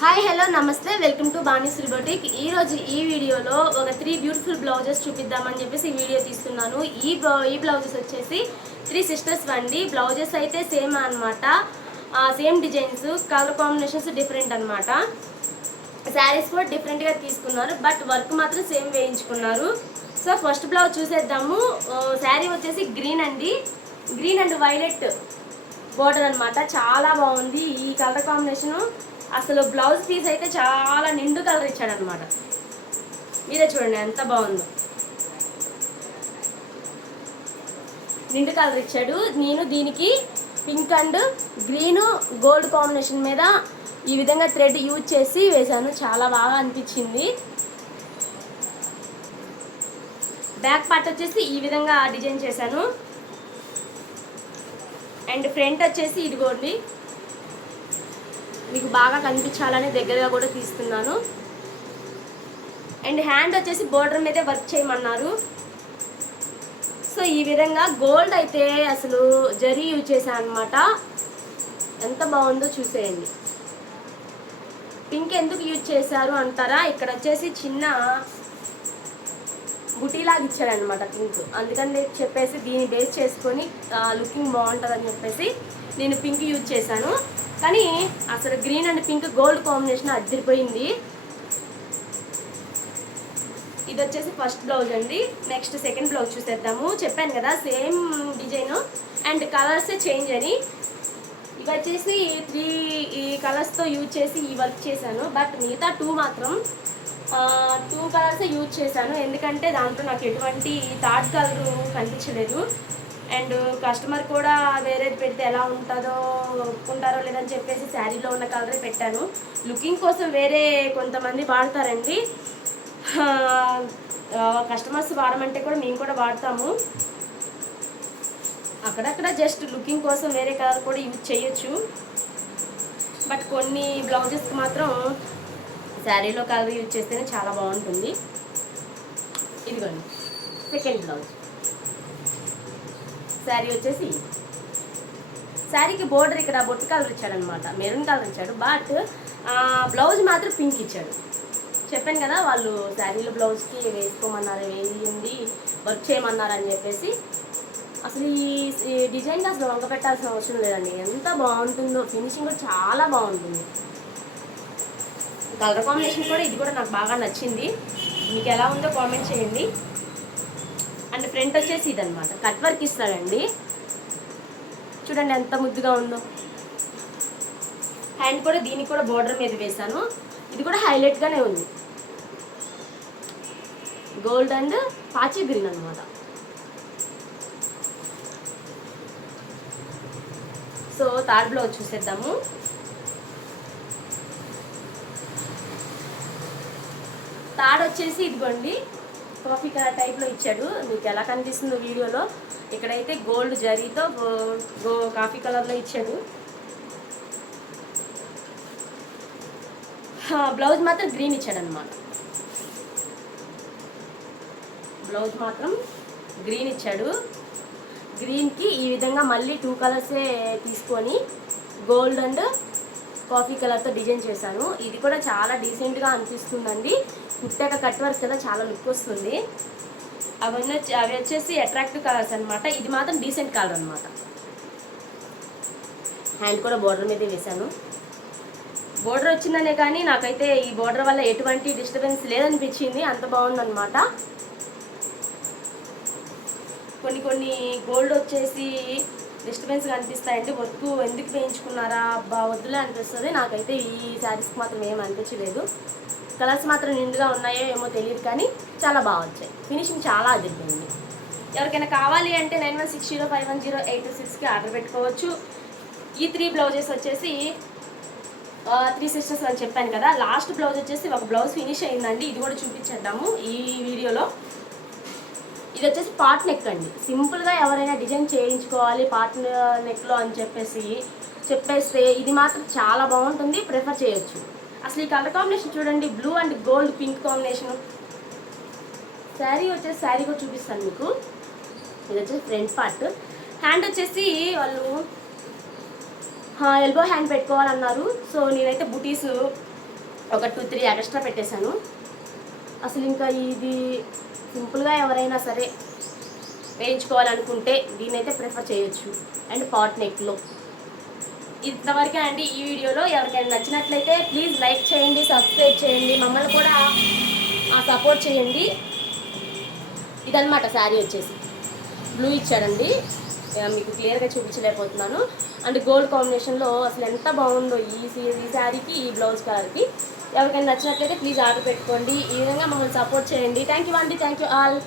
Hi hello నమస్తే welcome to బాణీశ్రీ boutique. ఈరోజు ఈ వీడియోలో ఒక 3 బ్యూటిఫుల్ బ్లౌజెస్ చూపిద్దామని చెప్పేసి ఈ వీడియో తీస్తున్నాను. ఈ బ్లౌజెస్ వచ్చేసి 3 సిస్టర్స్ వండి. బ్లౌజెస్ అయితే సేమ్ అనమాట, same designs, colour combinations different అనమాట. శారీస్ కూడా డిఫరెంట్గా తీసుకున్నారు, బట్ వర్క్ మాత్రం సేమ్ వేయించుకున్నారు. సో ఫస్ట్ బ్లౌజ్ చూసేద్దాము. శారీ వచ్చేసి గ్రీన్ అండి, గ్రీన్ అండ్ వైలెట్ బోర్డర్ అనమాట. చాలా బాగుంది ఈ కలర్ కాంబినేషను. అసలు బ్లౌజ్ పీస్ అయితే చాలా నిండు కలర్ ఇచ్చాడనమాట. మీరే చూడండి ఎంత బాగుందో, నిండు కలర్ ఇచ్చాడు. నేను దీనికి pink and green gold combination మీద ఈ విధంగా థ్రెడ్ యూజ్ చేసి వేశాను. చాలా బాగా అనిపించింది. బ్యాక్ పార్ట్ వచ్చేసి ఈ విధంగా డిజైన్ చేశాను. అండ్ ఫ్రంట్ వచ్చేసి ఇదిగోండి, మీకు బాగా కనిపించాలని దగ్గరగా కూడా తీస్తున్నాను. అండ్ హ్యాండ్ వచ్చేసి బోర్డర్ మీదే వర్క్ చేయమన్నారు. సో ఈ విధంగా గోల్డ్ అయితే అసలు జరీ యూజ్ చేశాను అనమాట. ఎంత బాగుందో చూసేయండి. పింక్ ఎందుకు యూజ్ చేశారు అంటారా, ఇక్కడ వచ్చేసి చిన్న బుటీలాగా ఇచ్చాడనమాట పింక్. అందుకని చెప్పేసి దీన్ని బేస్ చేసుకొని లుకింగ్ బాగుంటుందని చెప్పేసి నేను పింక్ యూజ్ చేశాను. కానీ అసలు green and pink gold combination అదిరిపోయింది. ఇది వచ్చేసి ఫస్ట్ బ్లౌజ్ అండి. నెక్స్ట్ సెకండ్ బ్లౌజ్ చూసేద్దాము. చెప్పాను కదా same design and colours change అని. ఇవి వచ్చేసి 3 కలర్స్తో యూజ్ చేసి ఈ వర్క్ చేశాను. బట్ మిగతా 2 మాత్రం 2 కలర్స్ యూజ్ చేశాను. ఎందుకంటే దాంట్లో నాకు ఎటువంటి థర్డ్ కలర్ కనిపించలేదు. అండ్ కస్టమర్ కూడా వేరేది పెడితే ఎలా ఉంటుందో, ఒప్పుకుంటారో లేదని చెప్పేసి శారీలో ఉన్న కలరే పెట్టాను. లుకింగ్ కోసం వేరే కొంతమంది వాడతారండి. కస్టమర్స్ వాడమంటే కూడా మేము కూడా వాడతాము. అక్కడక్కడ జస్ట్ లుకింగ్ కోసం వేరే కలర్ కూడా యూజ్ చేయొచ్చు. బట్ కొన్ని బ్లౌజెస్కి మాత్రం శారీలో కలర్ యూజ్ చేస్తేనే చాలా బాగుంటుంది. ఇదిగోండి సెకండ్ బ్లౌజ్. శారీ వచ్చేసి శారీకి బోర్డర్ ఇక్కడ బొట్టు కలర్ ఇచ్చాడనమాట, మెరూన్ కలర్ ఇచ్చాడు. బట్ బ్లౌజ్ మాత్రం పింక్ ఇచ్చాడు. చెప్పాను కదా వాళ్ళు శారీలో బ్లౌజ్కి వేసుకోమన్నారు, వేయింది వర్క్ చేయమన్నారు అని చెప్పేసి. అసలు ఈ డిజైన్కి అసలు వంక పెట్టాల్సిన అవసరం లేదండి. ఎంత బాగుంటుందో, ఫినిషింగ్ కూడా చాలా బాగుంటుంది. కలర్ కాంబినేషన్ కూడా ఇది కూడా నాకు బాగా నచ్చింది. మీకు ఎలా ఉందో కామెంట్ చేయండి. అండ్ ఫ్రంట్ వచ్చేసి ఇదనమాట, కట్ వర్క్ ఇస్తాడండి. చూడండి ఎంత ముద్దుగా ఉందో. హ్యాండ్ కూడా దీనికి కూడా బోర్డర్ మీద వేశాను. ఇది కూడా హైలైట్గానే ఉంది. గోల్డ్ అండ్ పాచి గ్రీన్ అనమాట. సో థర్డ్ బ్లౌజ్ చూసేద్దాము. థర్డ్ వచ్చేసి ఇదిగోండి, కాఫీ కలర్ టైప్లో ఇచ్చాడు. మీకు ఎలా కనిపిస్తుందో వీడియోలో, ఇక్కడైతే గోల్డ్ జరీతో కాఫీ కలర్లో ఇచ్చాడు. బ్లౌజ్ మాత్రం గ్రీన్ ఇచ్చాడు అనమాట. బ్లౌజ్ మాత్రం గ్రీన్ ఇచ్చాడు. గ్రీన్కి ఈ విధంగా మళ్ళీ 2 కలర్సే తీసుకొని గోల్డ్ అండ్ కాఫీ కలర్తో డిజైన్ చేశాను. ఇది కూడా చాలా డీసెంట్గా అనిపిస్తుందండి. కుట్టాక కట్ వర్క్ కదా చాలా లుక్ వస్తుంది. అవి వచ్చేసి అట్రాక్టివ్ కలర్స్ అనమాట. ఇది మాత్రం డీసెంట్ కలర్ అనమాట. హ్యాండ్ కూడా బోర్డర్ మీదే వేశాను. బోర్డర్ వచ్చిందనే కానీ నాకైతే ఈ బోర్డర్ వల్ల ఎటువంటి డిస్టర్బెన్స్ లేదనిపించింది. అంత బాగుందన్నమాట. కొన్ని గోల్డ్ వచ్చేసి డిస్టర్బెన్స్ కనిపిస్తాయండి. వర్క్ ఎందుకు వేయించుకున్నారా అబ్బా వద్దులే అనిపిస్తుంది. నాకైతే ఈ శారీస్కి మాత్రం ఏం అనిపించలేదు. కలర్స్ మాత్రం నిండుగా ఉన్నాయో ఏమో తెలియదు, కానీ చాలా బాగా వచ్చాయి. ఫినిషింగ్ చాలా అదిరిపోయింది. ఎవరికైనా కావాలి అంటే 9160510826కి ఆర్డర్ పెట్టుకోవచ్చు. ఈ 3 బ్లౌజెస్ వచ్చేసి 3 సిస్టర్స్ అని చెప్పాను కదా. లాస్ట్ బ్లౌజ్ వచ్చేసి ఒక బ్లౌజ్ ఫినిష్ అయిందండి. ఇది కూడా చూపించేద్దాము ఈ వీడియోలో. ఇది వచ్చేసి పార్ట్ నెక్ అండి. సింపుల్గా ఎవరైనా డిజైన్ చేయించుకోవాలి పార్ట్ నెక్లో అని చెప్పేస్తే ఇది మాత్రం చాలా బాగుంటుంది, ప్రిఫర్ చేయొచ్చు. అసలు ఈ కలర్ కాంబినేషన్ చూడండి, blue and gold pink combination. Sari వచ్చేసి శారీ కూడా చూపిస్తాను మీకు. ఇది వచ్చేసి ఫ్రంట్ పార్ట్. హ్యాండ్ వచ్చేసి వాళ్ళు ఎల్బో హ్యాండ్ పెట్టుకోవాలన్నారు. సో నేనైతే బుటీస్ ఒక 2-3 ఎక్స్ట్రా పెట్టేశాను. అసలు ఇంకా ఇది సింపుల్గా ఎవరైనా సరే వేయించుకోవాలనుకుంటే దీనైతే ప్రిఫర్ చేయొచ్చు. అండ్ పాట్ నెక్లో ఇంతవరకే అండి ఈ వీడియోలో. ఎవరికైనా నచ్చినట్లయితే ప్లీజ్ లైక్ చేయండి, సబ్స్క్రైబ్ చేయండి, మమ్మల్ని కూడా సపోర్ట్ చేయండి. ఇదన్నమాట శారీ వచ్చేసి బ్లూ ఇచ్చాడండి, మీకు క్లియర్గా చూపించలేకపోతున్నాను. అండ్ గోల్డ్ కాంబినేషన్లో అసలు ఎంత బాగుందో ఈ శారీకి, ఈ బ్లౌజ్ కలర్కి. ఎవరికైనా నచ్చినట్లయితే ప్లీజ్ ఆర్డర్ పెట్టుకోండి. ఈ విధంగా మమ్మల్ని సపోర్ట్ చేయండి. థ్యాంక్ యూ అండి, థ్యాంక్ యూ ఆల్.